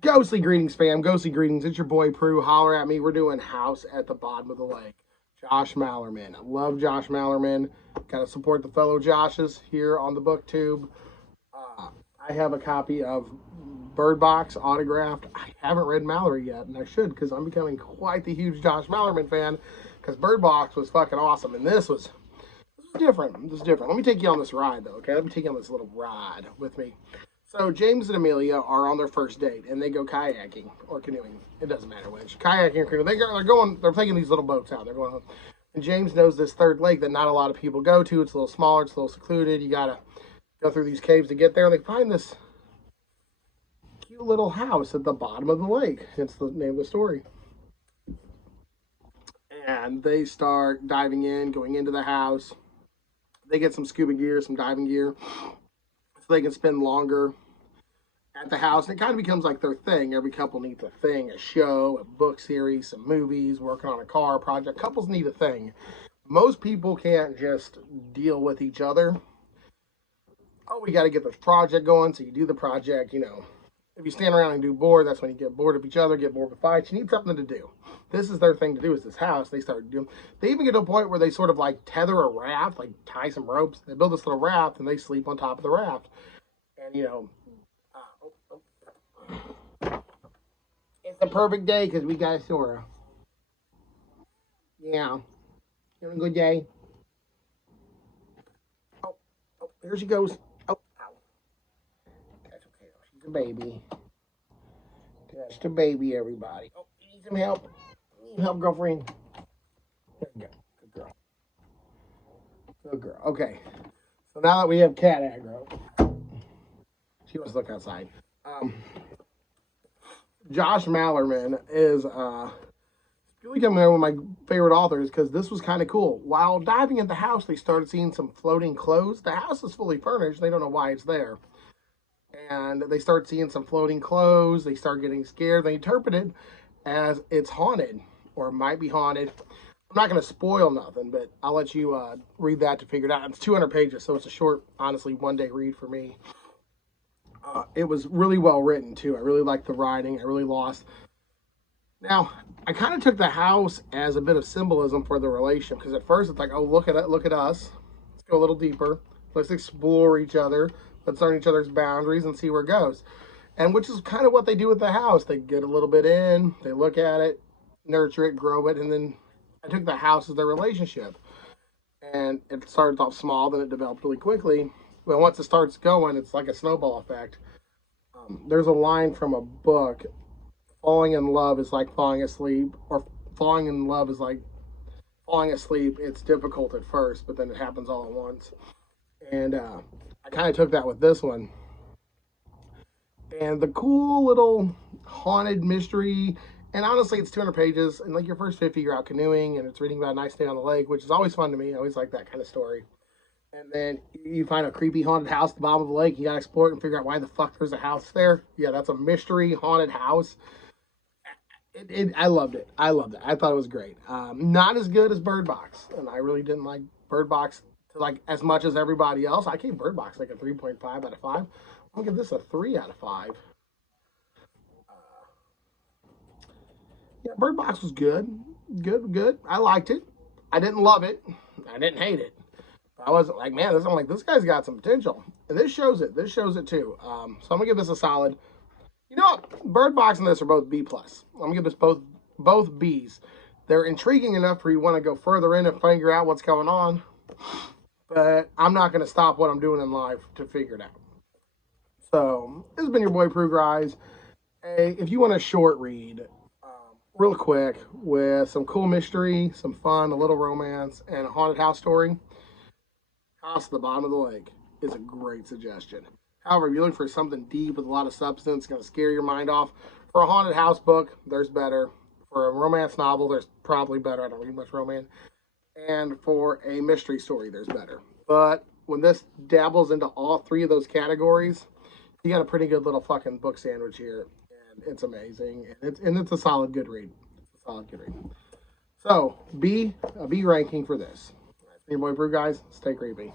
Ghostly greetings, fam. Ghostly greetings. It's your boy Prue. Holler at me. We're doing House at the Bottom of the Lake. Josh Malerman. I love Josh Malerman. Got to support the fellow Joshes here on the BookTube. I have a copy of Bird Box autographed. I haven't read Mallory yet, and I should because I'm becoming quite the huge Josh Malerman fan because Bird Box was fucking awesome, and this was different. This is different. Let me take you on this ride, though, okay? Let me take you on this little ride with me. So James and Amelia are on their first date, and they go kayaking or canoeing. It doesn't matter which. Kayaking or canoeing. They're taking these little boats out. They're going home. And James knows this third lake that not a lot of people go to. It's a little smaller. It's a little secluded. You got to go through these caves to get there. And they find this cute little house at the bottom of the lake. It's the name of the story. And they start diving in, going into the house. They get some scuba gear, some diving gear, so they can spend longer at the house. And it kind of becomes like their thing. Every couple needs a thing, a show, a book series, some movies, working on a car project. Couples need a thing. Most people can't just deal with each other. Oh, we got to get this project going. So you do the project, you know. If you stand around and do bored, that's when you get bored of each other, get bored of fights. You need something to do. This is their thing to do, is this house. They start doing, they even get to a point where they sort of like tether a raft, like tie some ropes. They build this little raft and they sleep on top of the raft. And, you know, it's a perfect day because we got Sora. Yeah. You having a good day? Oh, here she goes. Oh, ow. That's okay. She's a baby. Just a baby, everybody. Oh, you need some help? You need help, girlfriend? There you go. Good girl. Good girl. Okay. So now that we have cat aggro, she wants to look outside. Josh Malerman is really coming out with my favorite authors because this was kind of cool. While diving in the house, they started seeing some floating clothes. The house is fully furnished. They don't know why it's there. And they start seeing some floating clothes. They start getting scared. They interpret it as it's haunted or might be haunted. I'm not going to spoil nothing, but I'll let you read that to figure it out. It's 200 pages, so it's a short, honestly, one-day read for me. It was really well written, too. I really liked the writing. I really lost. Now, I kind of took the house as a bit of symbolism for the relation, because at first it's like, oh, look at it, look at us. Let's go a little deeper. Let's explore each other. Let's learn each other's boundaries and see where it goes. And which is kind of what they do with the house. They get a little bit in, they look at it, nurture it, grow it, and then I took the house as their relationship. And it started off small, then it developed really quickly. But once it starts going, it's like a snowball effect. There's a line from a book, falling in love is like falling asleep, or falling in love is like falling asleep. It's difficult at first, but then it happens all at once. And I kind of took that with this one. And the cool little haunted mystery, and honestly, it's 200 pages, and like your first 50, you're out canoeing, and it's reading about a nice day on the lake, which is always fun to me. I always like that kind of story. And then you find a creepy haunted house at the bottom of the lake. You got to explore it and figure out why the fuck there's a house there. Yeah, that's a mystery haunted house. I loved it. I loved it. I thought it was great. Not as good as Bird Box, and I really didn't like Bird Box like as much as everybody else. I gave Bird Box like a 3.5 out of 5. I'm gonna give this a 3 out of 5. Yeah, Bird Box was good. Good. I liked it. I didn't love it. I didn't hate it. I wasn't like, man, I'm like, this guy's got some potential. And this shows it. This shows it too. So I'm gonna give this a solid. You know what? Bird Box and this are both B+. I'm gonna give this both Bs. They're intriguing enough for you want to go further in and figure out what's going on. But I'm not gonna stop what I'm doing in life to figure it out. So this has been your boy Prue Guys. Hey, if you want a short read, real quick, with some cool mystery, some fun, a little romance, and a haunted house story, House at the Bottom of the Lake is a great suggestion. However, if you're looking for something deep with a lot of substance, going to scare your mind off, for a haunted house book, there's better. For a romance novel, there's probably better. I don't read much romance. And for a mystery story, there's better. But when this dabbles into all three of those categories, you got a pretty good little fucking book sandwich here. And it's amazing. And it's a solid good read. It's a solid good read. So, a B ranking for this. Your boy Prue Guys, stay creepy.